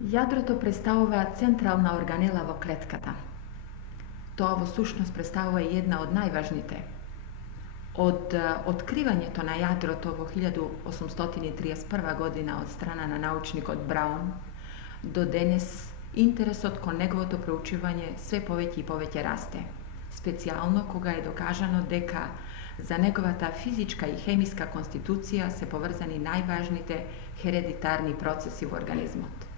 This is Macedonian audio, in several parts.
Ядрото представува централна органела во клетката. Тоа во сушност представува една од најважните. Од откривањето на јадрото во 1831 година од страна на научникот Браун, до денес интересот кон неговото проучување све повеќе и повеќе расте, специјално кога е докажано дека за неговата физичка и хемиска конституција се поврзани најважните хередитарни процеси во организмот.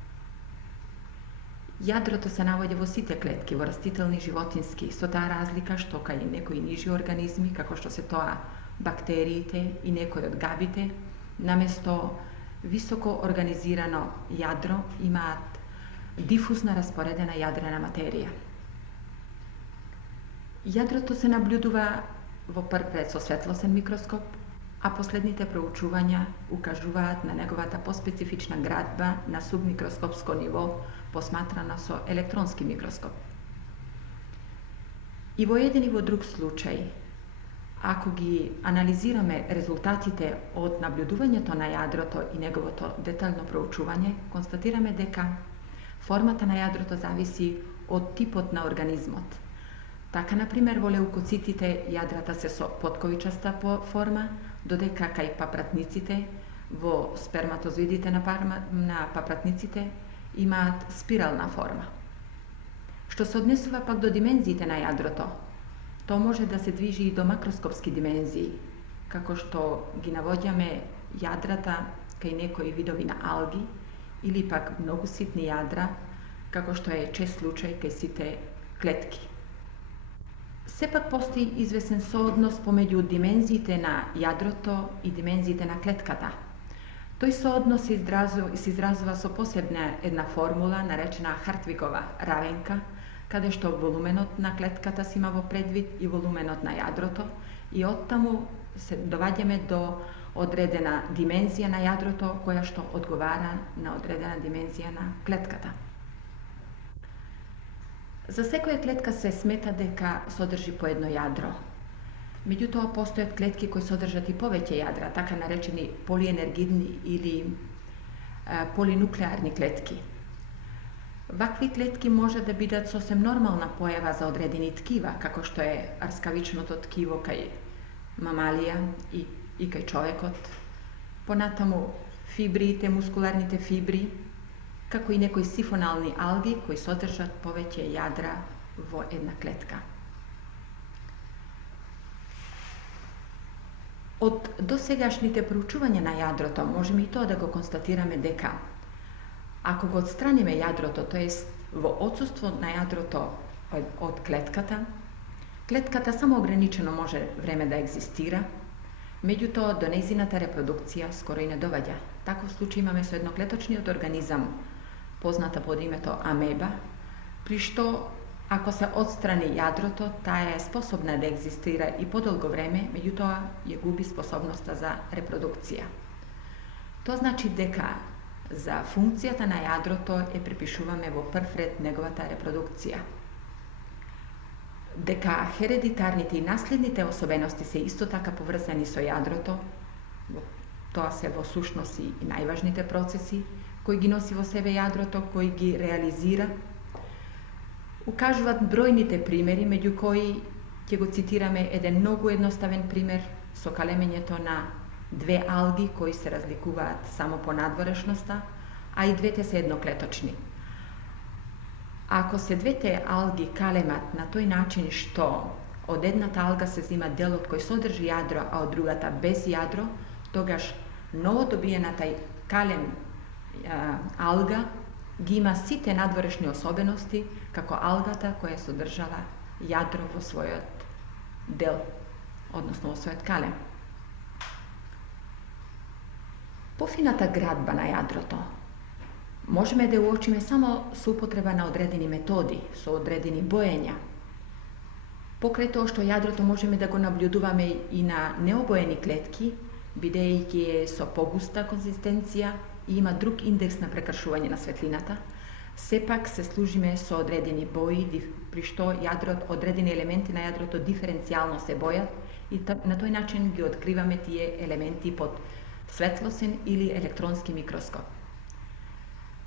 Јадрото се наоѓа во сите клетки, во растителни, животински, со таа разлика што кај некои нижи организми, како што се тоа бактериите и некои од габите, наместо високо организирано јадро имаат дифузна распоредена јадрена материја. Јадрото се наблюдува во прв ред со светлосен микроскоп, а последните проучувања укажуваат на неговата поспецифична градба на субмикроскопско ниво, посматрана со електронски микроскоп. И во еден и во друг случај, ако ги анализираме резултатите од наблюдувањето на јадрото и неговото детално проучување, констатираме дека формата на јадрото зависи од типот на организмот. Така, например, во леукоцитите јадрата се со потковичаста форма, додека кај папратниците, во сперматозоидите на папратниците, имаат спирална форма. Што се однесува пак до димензиите на јадрото, тоа може да се движи и до макроскопски димензии, како што ги навоѓаме јадрата кај некои видови на алги или пак многу ситни јадра, како што е чест случај кај сите клетки. Сепак постои известен сооднос помеѓу димензиите на јадрото и димензиите на клетката. Тој сооднос се изразува со посебна една формула, наречена Хартвигова равенка, каде што волуменот на клетката се има во предвид и волуменот на јадрото, и оттаму се доваѓаме до одредена димензија на јадрото, која што одговара на одредена димензија на клетката. За секоја клетка се смета дека содржи по едно јадро. Меѓутоа, постојат клетки кои содржат и повеќе јадра, така наречени полиенергидни или полинуклеарни клетки. Вакви клетки може да бидат сосем нормална појава за одредени ткива, како што е арскавичното ткиво кај мамалија и кај човекот, понатаму фибриите, мускуларните фибри, како и некои сифонални алги кои содржат повеќе јадра во една клетка. Од досегашните проучувања на јадрото можеме и тоа да го констатираме дека ако го отстраниме јадрото, тоест во отсуство на јадрото од клетката, клетката само ограничено може време да екзистира, меѓутоа до нејзината репродукција скоро и не доваѓа. Таков случај имаме со едноклеточниот организам, позната под името амеба, при што ако се отстрани јадрото, таа е способна да екзистира и подолго време, меѓутоа ја губи способноста за репродукција. Тоа значи дека за функцијата на јадрото е припишуваме во прв ред неговата репродукција. Дека хередитарните и наследните особености се исто така поврзани со јадрото, тоа се во сушност и најважните процеси кои ги носи во себе јадрото, кои ги реализира, укажуваат бројните примери, меѓу кои ќе го цитираме еден многу едноставен пример со калемењето на две алги кои се разликуваат само по надворешноста, а и двете се едноклеточни. Ако се двете алги калемат на тој начин што од едната алга се зема делот кој содржи јадро, а од другата без јадро, тогаш новодобиената калем алга ги има сите надворешни особености како алгата која содржала јадро во својот дел, односно во својот калем. Пофината градба на јадрото можеме да уочиме само со употреба на одредени методи, со одредени боења. Покрај тоа што јадрото можеме да го наблюдуваме и на необоени клетки, бидејќи е со погуста конзистенција и има друг индекс на прекршување на светлината, сепак се служиме со одредени бои, при што одредени елементи на јадрото диференцијално се бојат и на тој начин ги откриваме тие елементи под светлосен или електронски микроскоп.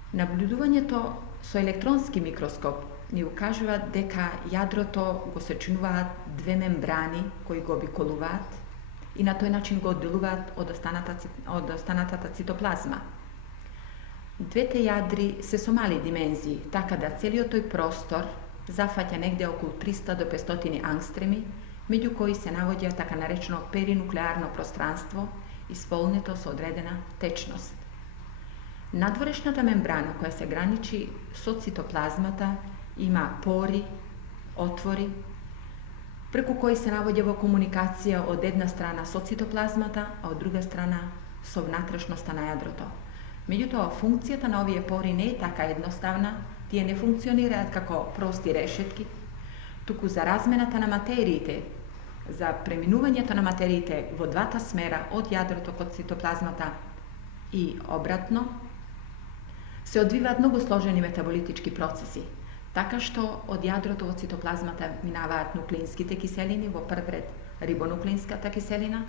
Nablюдувањето со електронски микроскоп ни укажува дека јадрото го сочинуваат две мембрани кои го обиколуваат и на тој начин го одделуваат од останатата цитоплазма. Двете јадри се со мали димензии, така да целиот тој простор зафаќа негде околу 300 до 500 ангстреми, меѓу кои се наоѓа така наречено перинуклеарно пространство, исполнето со одредена течност. Надворешната мембрана која се граничи со цитоплазмата има пори, отвори, преку кои се наоѓа во комуникација од една страна со цитоплазмата, а од друга страна со внатрешноста на јадрото. Меѓутоа, функцијата на овие пори не е така едноставна, тие не функционираат како прости решетки, туку за размената на материите, за преминувањето на материите во двата смера од јадрото кон цитоплазмата и обратно, се одвиваат многу сложени метаболитички процеси, така што од јадрото во цитоплазмата минаваат нуклеинските киселини, во прв ред рибонуклеинската киселина,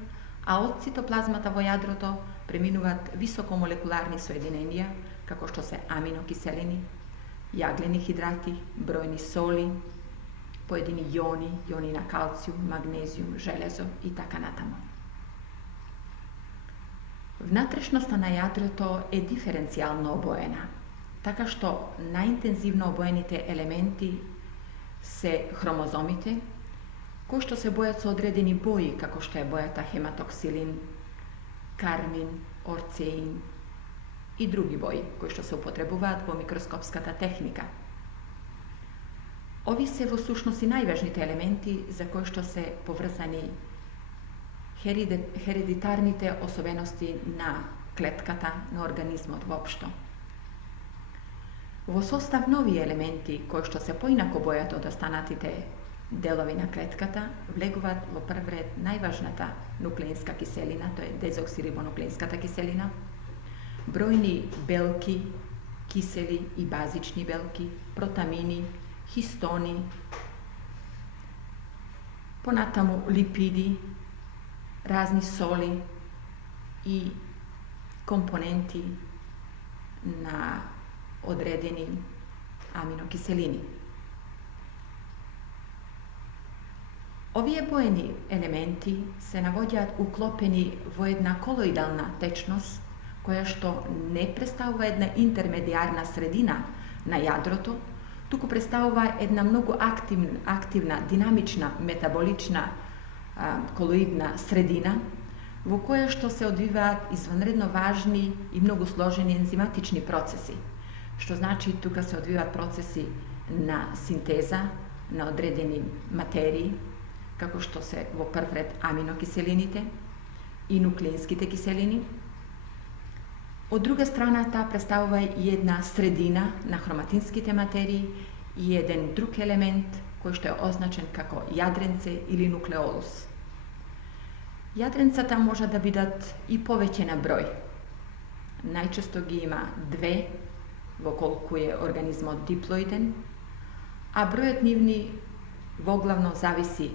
а од цитоплазмата во јадрото преминуваат високомолекуларни соединенија, како што се аминокиселини, јаглени хидрати, бројни соли, поедини јони, јони на калциум, магнезиум, железо и така натаму. Внатрешноста на јадрото е диференцијално обоена, така што најинтензивно обоените елементи се хромозомите, кои што се бојат со одредени бои, како што е бојата хематоксилин, кармин, орцеин и други бои, кои што се употребуваат во микроскопската техника. Ови се во сушност и најважните елементи за кои што се поврзани хередитарните особености на клетката, на организмот воопшто. Во состав на овие елементи, кои што се поинако бојат од останатите делови на клетката, влегуваат во прв ред најважната нуклеинска киселина, тоа е дезоксирибонуклеинската киселина, бројни белки, кисели и базични белки, протамини, хистони, понатаму липиди, разни соли и компоненти на одредени аминокиселини. Овие боени елементи се наоѓаат уклопени во една колоидална течност, која што не представува една интермедиарна средина на јадрото, туку представува една многу активна, динамична, метаболична колоидна средина, во која што се одвиваат извонредно важни и многу сложени ензиматични процеси, што значи тука се одвиваат процеси на синтеза на одредени материи, како што се во прв ред аминокиселините и нуклеинските киселини. Од друга страна, таа представува и една средина на хроматинските материи и еден друг елемент кој што е означен како јадренце или нуклеолус. Јадренцата може да бидат и повеќе на број. Најчесто ги има две, во колку е организмот диплоиден, а бројот нивни воглавно зависи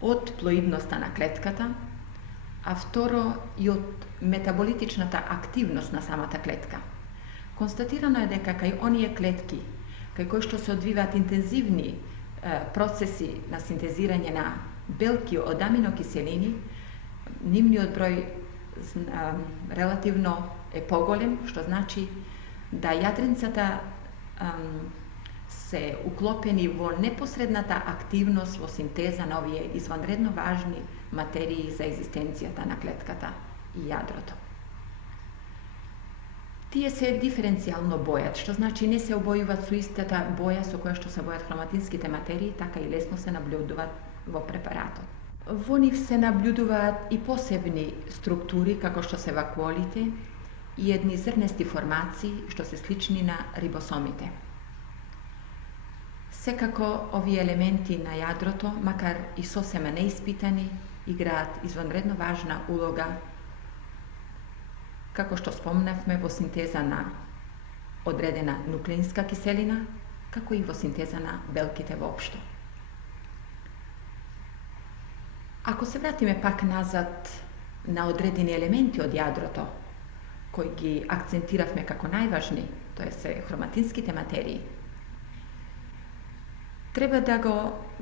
од плоидноста на клетката, а второ и од метаболитичната активност на самата клетка. Констатирано е дека кај оние клетки, кај кои што се одвиваат интензивни процеси на синтезирање на белки од аминокиселини, нивниот број релативно е поголем, што значи да јадренцата се уклопени во непосредната активност во синтеза на овие извонредно важни материи за екзистенцијата на клетката и јадрото. Тие се диференцијално бојат, што значи не се обојуваат со истата боја со која што се бојат хроматинските материи, така и лесно се наблюдуваат во препаратот. Во нив се наблюдуваат и посебни структури, како што се вакуолите и едни зрнести формации, што се слични на рибосомите. Секако, овие елементи на јадрото, макар и сосема неиспитани, играат извонредно важна улога, како што спомнавме, во синтеза на одредена нуклеинска киселина, како и во синтеза на белките воопшто. Ако се вратиме пак назад на одредени елементи од јадрото, кој ги акцентиравме како најважни, тоа се хроматинските материи, треба да го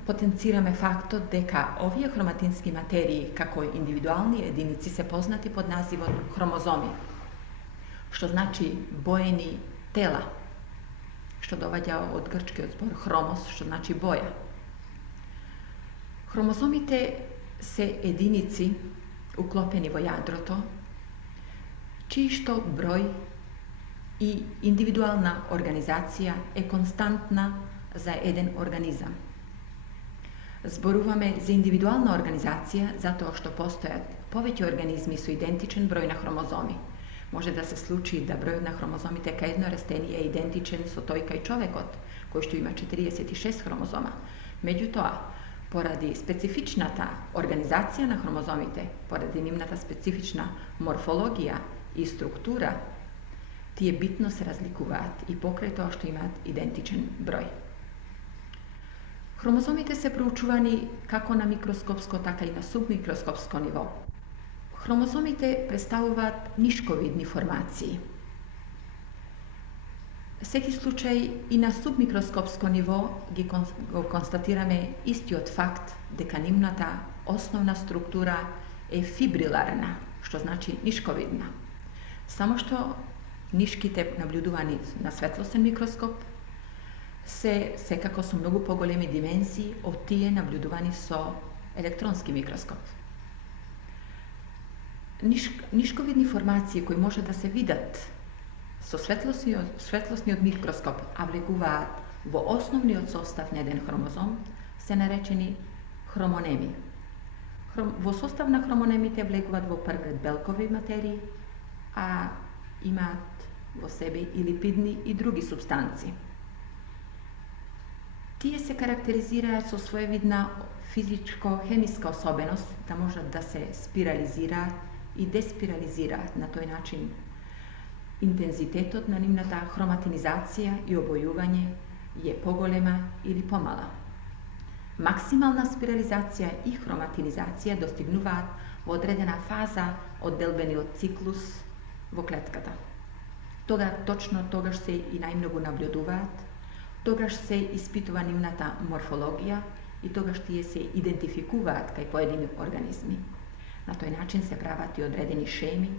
потенцираме фактот дека овие хроматински материи како индивидуални единици се познати под називот хромозоми, што значи боени тела, што доаѓа од грчкиот збор хромос, што значи боја. Хромозомите се единици уклопени во јадрото, чиј што број и индивидуална организација е константна за еден организам. Зборуваме за индивидуална организација затоа што постојат повеќе организми со идентичен број на хромозоми. Може да се случи да бројот на хромозомите кај едно растение е идентичен со тој кај човекот, кој што има 46 хромозома. Меѓутоа, поради специфичната организација на хромозомите, поради нивната специфична морфологија и структура, тие битно се разликуваат и покрај тоа што имаат идентичен број. Хромозомите се проучувани како на микроскопско, така и на субмикроскопско ниво. Хромозомите представуваат нишковидни формации. Секи случај и на субмикроскопско ниво го констатираме истиот факт дека нивната основна структура е фибриларна, што значи нишковидна. Само што нишките наблюдувани на светлосен микроскоп се секако со многу поголеми димензии од тие наблюдувани со електронски микроскоп. Нишковидни формации кои може да се видат со светлосниот микроскоп, а влегуваат во основниот состав на еден хромозом, се наречени хромонеми. Во состав на хромонемите влегуваат во првред белкови материи, а имаат во себе и липидни и други субстанции. Тие се карактеризираат со своевидна физичко-хемиска особеност да можат да се спирализираат и деспирализираат. На тој начин интензитетот на нивната хроматинизација и обојување е поголема или помала. Максимална спирализација и хроматинизација достигнуваат во одредена фаза од делбениот циклус во клетката. Точно тогаш се и најмногу наблюдуваат, тогаш се испитува нивната морфологија и тогаш тие се идентификуваат кај поедини организми. На тој начин се прават и одредени шеми,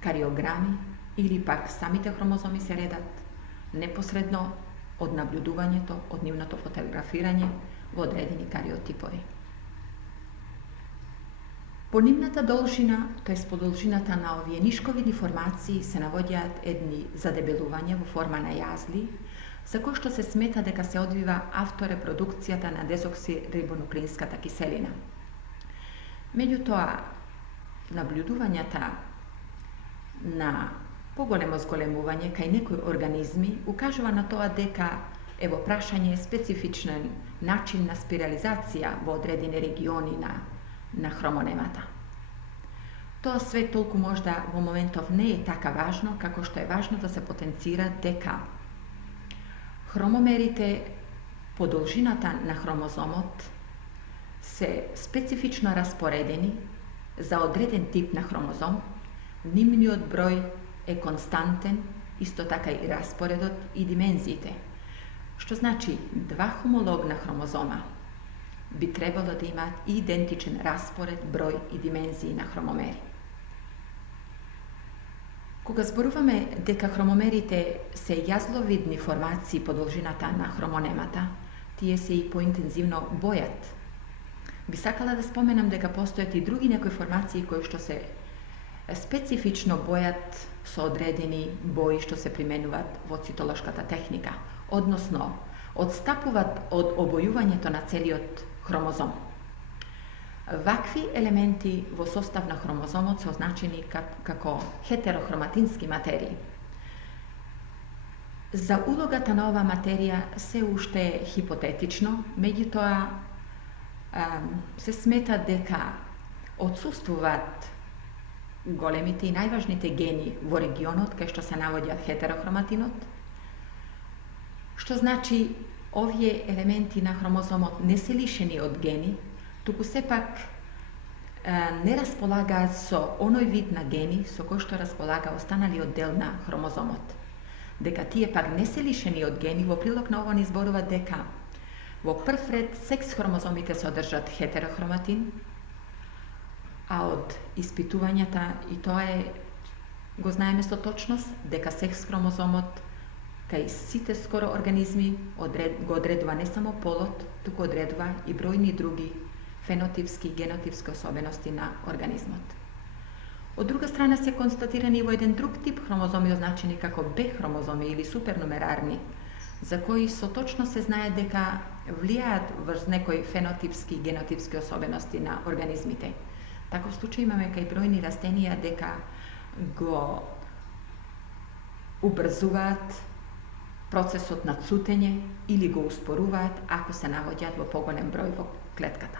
кариограми или пак самите хромозоми се редат непосредно од наблюдувањето, од нивното фотографирање во одредени кариотипови. По нивната должина, тоест по должината на овие нишковидни формации се навоѓаат едни задебелувања во форма на јазли, за кој што се смета дека се одвива авторепродукцијата на дезоксирибонуклеинската киселина. Меѓутоа, наблюдувањата на поголемо зголемување кај некои организми укажува на тоа дека е во прашање специфичен начин на спирализација во одредени региони на хромонемата. Тоа све толку можда во моментов не е така важно, како што е важно да се потенцира дека хромомерите по должината на хромозомот се специфично распоредени за одреден тип на хромозом, нивниот број е константен, исто така и распоредот и димензиите, што значи два хомологна хромозома би требало да имаат идентичен распоред, број и димензии на хромомери. Кога зборуваме дека хромомерите се јазловидни формации по должината на хромонемата, тие се и поинтензивно бојат. Би сакала да споменам дека постојат и други некои формации кои што се специфично бојат со одредени бои што се применуваат во цитолошката техника, односно одстапуваат од обојувањето на целиот хромозом. Вакви елементи во состав на хромозомот се означени како хетерохроматински материи. За улогата на оваа материја се уште е хипотетично, меѓутоа се смета дека отсуствуваат големите и најважните гени во регионот кај што се наоѓа хетерохроматинот, што значи овие елементи на хромозомот не се лишени од гени, туку сепак не располага со оној вид на гени со кој што располага останалиот дел на хромозомот. Дека тие пак не се лишени од гени, во прилог на ова ни зборува дека во прв ред секс хромозомите содржат хетерохроматин, а од испитувањата, и тоа го знаеме со точност, дека секс хромозомот кај сите скоро организми го одредува не само полот, туку одредува и бројни други фенотипски и генотипски особености на организмот. Од друга страна се констатирани во еден друг тип хромозоми означени како Б хромозоми или супернумерарни, за кои со точно се знае дека влијаат врз некои фенотипски и генотипски особености на организмите. Таков случај имаме кај бројни растенија дека го убрзуваат процесот на цутење или го успоруваат ако се наоѓаат во поголем број во клетката.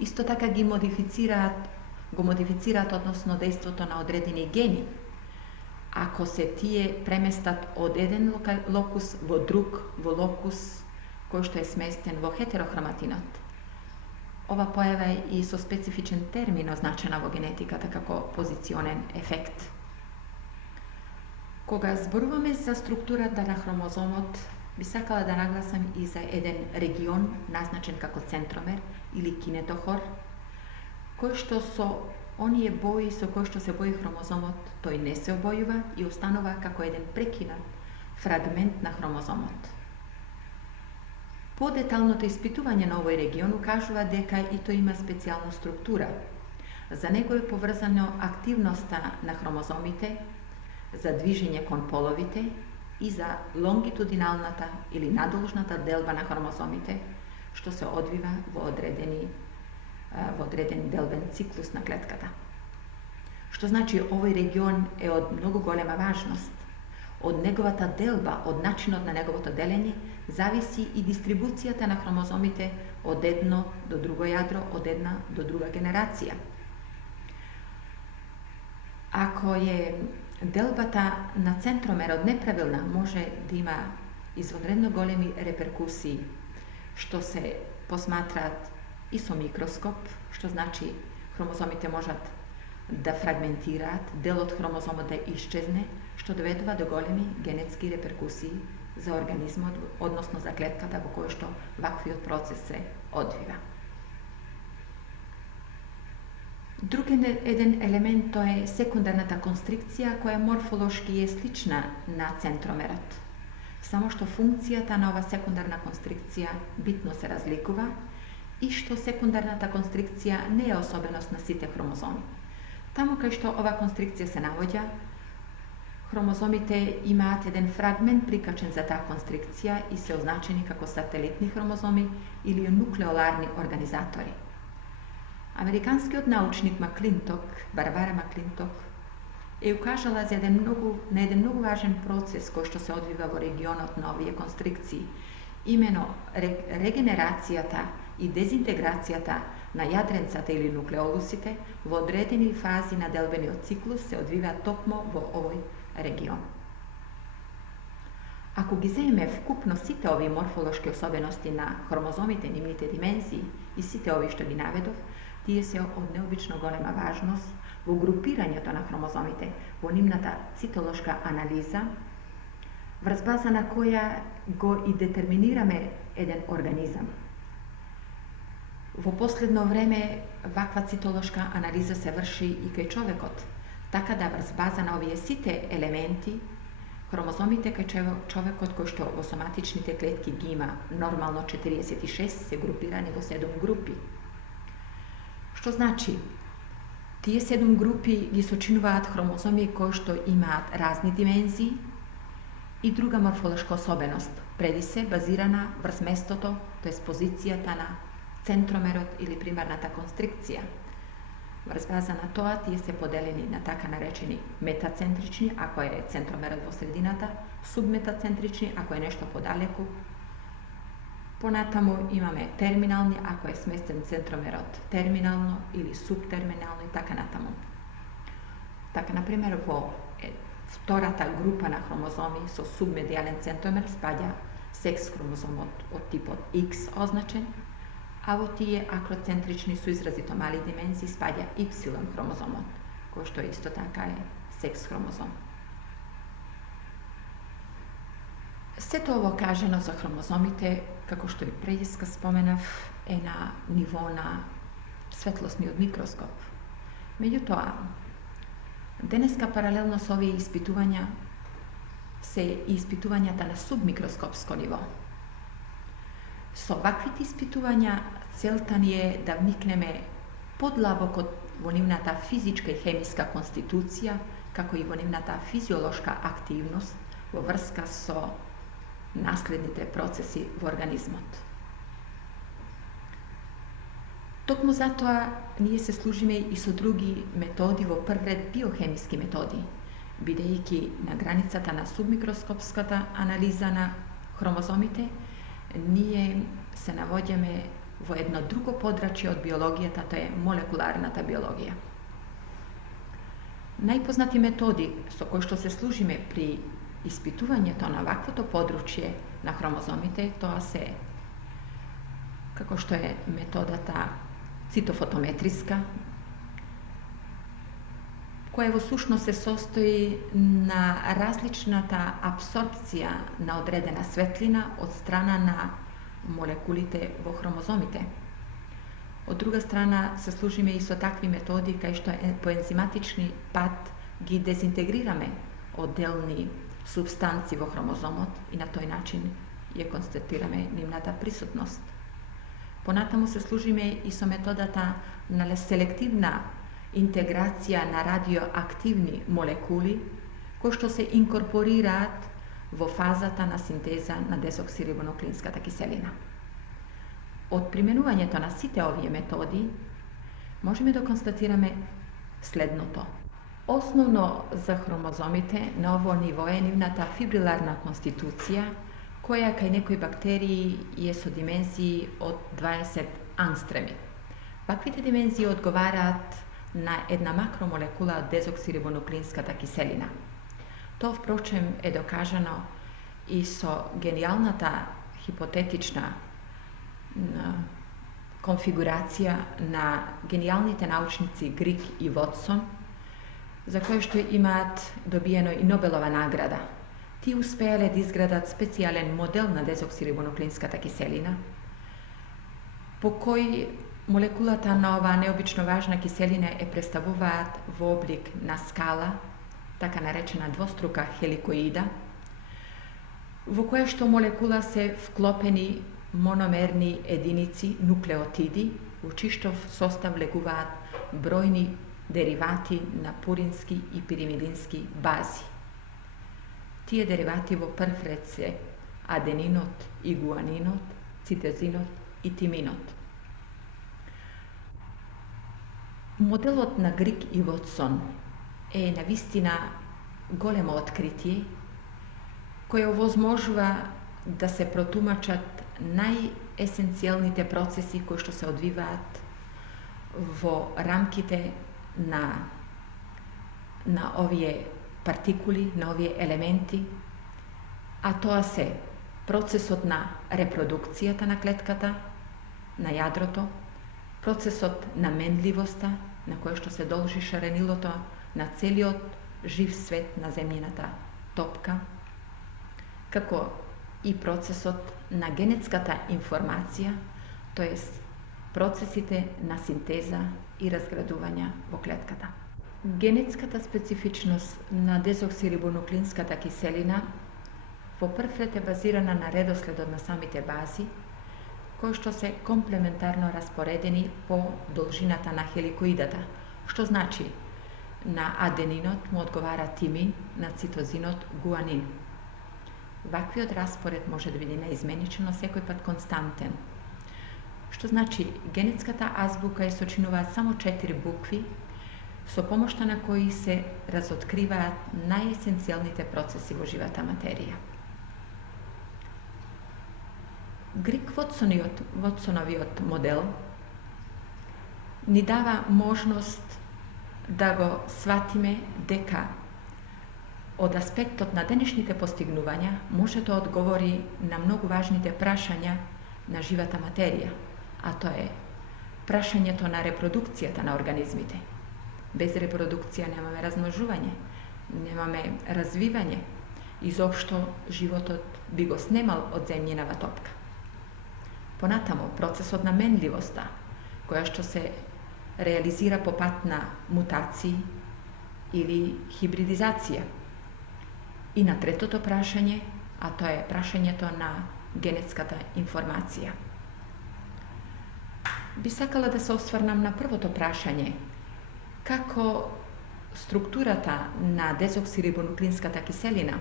Исто така го модифицираат односно дејството на одредени гени, ако се тие преместат од еден локус во друг, во локус кој што е сместен во хетерохроматинот. Ова појава е и со специфичен термин означена во генетиката како позиционен ефект. Кога зборуваме за структурата на хромозомот, би сакала да нагласам и за еден регион назначен како центромер или кинетохор, кој што со оние бои со кои што се бои хромозомот, тој не се обојува и останува како еден прекинат фрагмент на хромозомот. Подеталното испитување на овој регион укажува дека и тој има специјална структура. За него е поврзано активноста на хромозомите, за движење кон половите и за лонгитудиналната или надолжната делба на хромозомите, што се одвива во одреден делбен циклус на клетката. Што значи овој регион е од многу голема важност. Од неговата делба, од начинот на неговото делење, зависи и дистрибуцијата на хромозомите од едно до друго јадро, од една до друга генерација. Ако е делбата на центромерот неправилна, може да има извонредно големи реперкусии, што се посматраат и со микроскоп, што значи хромозомите можат да фрагментираат, дел од хромозомот да исчезне, што доведува до големи генетски реперкусии за организмот, односно за клетката во која што ваквиот процес се одвива. Друг еден елемент тоа е секундарната констрикција, која морфолошки е слична на центромерот. Само што функцијата на ова секундарна констрикција битно се разликува и што секундарната констрикција не е особеност на сите хромозоми. Таму кај што ова констрикција се наоѓа, хромозомите имаат еден фрагмент прикачен за таа констрикција и се означени како сателитни хромозоми или нуклеоларни организатори. Американскиот научник Маклинток, Барбара Маклинток, е укажала на еден многу важен процес кој што се одвива во регионот на овие констрикции. Имено регенерацијата и дезинтеграцијата на јадренцата или нуклеолусите во одредени фази на делбениот циклус се одвива токму во овој регион. Ако ги земеме вкупно сите овие морфолошки особености на хромозомите, нивните димензии и сите овие што ги наведов, тие се од необично голема важност во групирањето на хромозомите, во нивната цитолошка анализа, врз база на која го и детерминираме еден организам. Во последно време ваква цитолошка анализа се врши и кај човекот, така да врз база на овие сите елементи, хромозомите кај човекот кој што во соматичните клетки ги има нормално 46 се групирани во 7 групи. Што значи, тие 7 групи ги сочинуваат хромозоми кои што имаат разни димензии и друга морфолошка особеност, преди се базирана врз местото, тоест позицијата на центромерот или примарната констрикција. Врз база на тоа, тие се поделени на така наречени метацентрични, ако е центромерот во средината, субметацентрични, ако е нешто подалеку. Понатаму имаме терминални, ако е сместен центромерот терминално или субтерминално и така натаму. Така, например, во втората група на хромозоми со субмедијален центромер спаѓа секс хромозомот од типот X означен, a во тие акроцентрични со изразито мали димензии спаѓа Y хромозомот, кој што исто така е секс хромозом. Сето ово кажано за хромозомите, како што и преиска споменав, е на ниво на светлосниот микроскоп. Меѓутоа, денеска паралелно со овие испитувања се и испитувањата на субмикроскопско ниво. Со ваквите испитувања целта ни е да вникнеме подлабоко во нивната физичка и хемиска конституција, како и во нивната физиолошка активност во врска со наследните процеси во организмот. Токму затоа ние се служиме и со други методи, во прв ред биохемиски методи, бидејќи на границата на субмикроскопската анализа на хромозомите, ние се навоѓаме во едно друго подрачје од биологијата, тоа е молекуларната биологија. Најпознати методи со кои што се служиме при испитувањето на ваквото подручје на хромозомите, тоа се како што е методата цитофотометриска, која во сушност се состои на различната апсорбција на одредена светлина од страна на молекулите во хромозомите. Од друга страна се служиме и со такви методи кај што по ензиматични пат ги дезинтегрираме отделни субстанци во хромозомот и на тој начин ја констатираме нивната присутност. Понатаму се служиме и со методата на селективна интеграција на радиоактивни молекули кои што се инкорпорираат во фазата на синтеза на дезоксирибонуклеинската киселина. Од применувањето на сите овие методи можеме да констатираме следното. Основно за хромозомите на ово ниво е нивната фибриларна конституција, која кај некои бактерии е со димензии од 20 ангстреми. Ваквите димензии одговараат на една макромолекула од дезоксирибонуклеинската киселина. Тоа, впрочем, е докажано и со гениалната хипотетична конфигурација на гениалните научници Грик и Вотсон, за кои што имаат добиено и Нобелова награда. Тие успеале да изградат специјален модел на дезоксирибонуклеинската киселина, по кој молекулата на оваа необично важна киселина е представуваат во облик на скала, така наречена двострука хеликоида, во која што молекула се вклопени мономерни единици, нуклеотиди, во чиштов состав легуваат бројни деривати на пурински и пиримидински бази. Тие деривати во прв ред се аденинот и гуанинот, цитозинот и тиминот. Моделот на Грик и Вотсон е навистина големо откритие, кој овозможува да се протумачат најесенцијалните процеси кои што се одвиваат во рамките на овие партикули, на овие елементи, а тоа се процесот на репродукцијата на клетката, на јадрото, процесот на менливоста, на кој што се должи шаренилото на целиот жив свет на земјината топка, како и процесот на генетската информација, тоест процесите на синтеза и разградување во клетката. Генетската специфичност на дезоксирибонуклеинската киселина во прв ред е базирана на редоследот на самите бази, кои што се комплементарно распоредени по должината на хеликоидата, што значи на аденинот му одговара тимин, на цитозинот гуанин. Ваквиот распоред може да биде наизменичен, но секој пат константен. Што значи, генетската азбука е сочинуваат само 4 букви, со помошта на кои се разоткриваат најесенцијалните процеси во живата материја. Грик-Вотсоновиот модел ни дава можност да го сватиме дека од аспектот на денешните постигнувања може да одговори на многу важните прашања на живата материја, a to je prašenje na reprodukcijata na organizmite. Bez reprodukcija nemame razmnožuvanje, nemame razvivanje i zašto život bi go snemal od zemljinava topka. Ponatamo proces od namenljivosta, koja što se realizira po patna mutaciji ili hibridizacija. I na treto prašenje, a to je prašenje na genetskata informacija. Bi sakala da se osvrnam na prvo to prašanje, kako strukturata na dezoksiribonuklinskata kiselina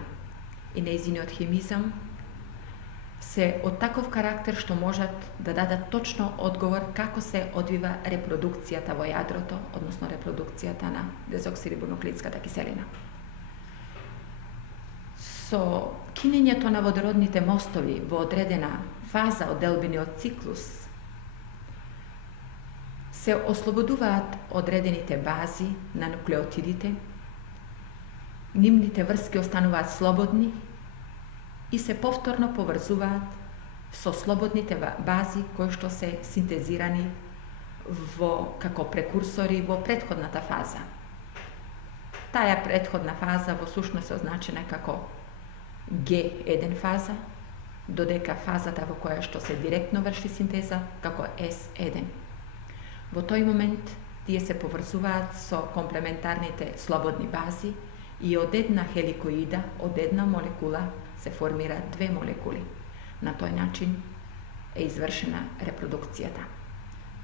i njezini odhemizam se od takov karakter što možat da dada točno odgovor kako se odviva reprodukcijata vo jadroto, odnosno reprodukcijata na dezoksiribonuklinskata kiselina. So kinjenje to na vodorodnite mostovi vo odredena faza od delbini od ciklus se osloboduvat odredenite bazi na nukleotidite, nimnite vrske ostanuvat slobodni i se povtorno povrzuvat so slobodnite bazi koje što se sintezirani kako prekursori vo prethodnata faza. Taja prethodna faza vo sušno se označena kako G1 faza, dodeka faza tavo koja što se direktno vrši sinteza kako S1. Vo toj moment tije se povrzuvat so komplementarnite slobodni bazi i od jedna helikoida, od jedna molekula se formira dve molekuli. Na toj način je izvršena reprodukcijata.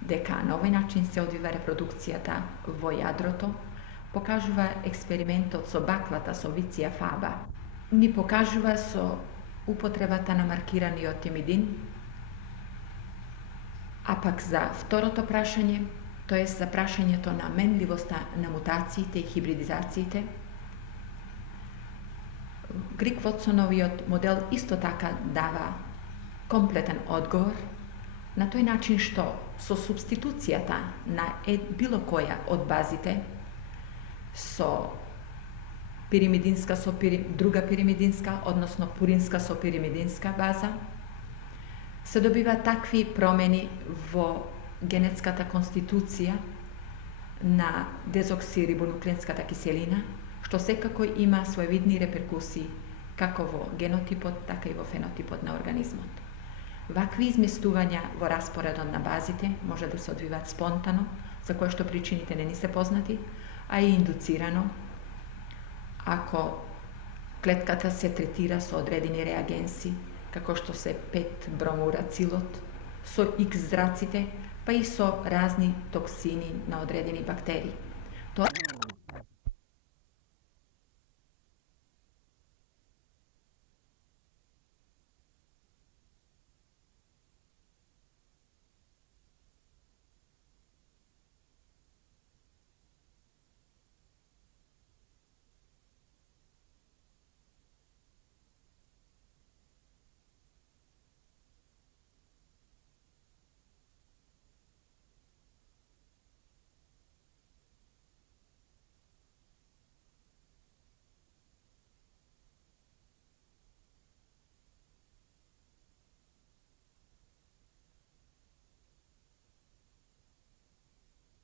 Deka na ovaj način se odviva reprodukcijata vo jadroto, pokažuva eksperiment od so baklata so vicija faba. Ni pokažuva so upotrebata na markirani otimidin, a pak za vtoroto prašanje, to je za prašanje to na menljivosta na mutacijite i hibridizacijite. Grig Watsonovi model isto taka dava kompletan odgovor na toj način što so substitucijata na bilo koja od bazite so pirimidinska so druga pirimidinska, odnosno purinska so pirimidinska baza, se dobiva takvi promjeni vo genetskata konstitucija na dezoksiribonuklinskata kiselina, što sekako ima svojevidni reperkusiji kako vo genotipot, tako i vo fenotipot na organizmot. Vakvi izmjestuvanja vo rasporedom na bazite može da se odvivat spontano, za koje što pričinite ne niste poznati, a i inducirano, ako kletkata se tretira s odredini reagensi, kako što se 5-bromuracilot, so X zracite, pa i so razni toksini na odredini bakteriji. To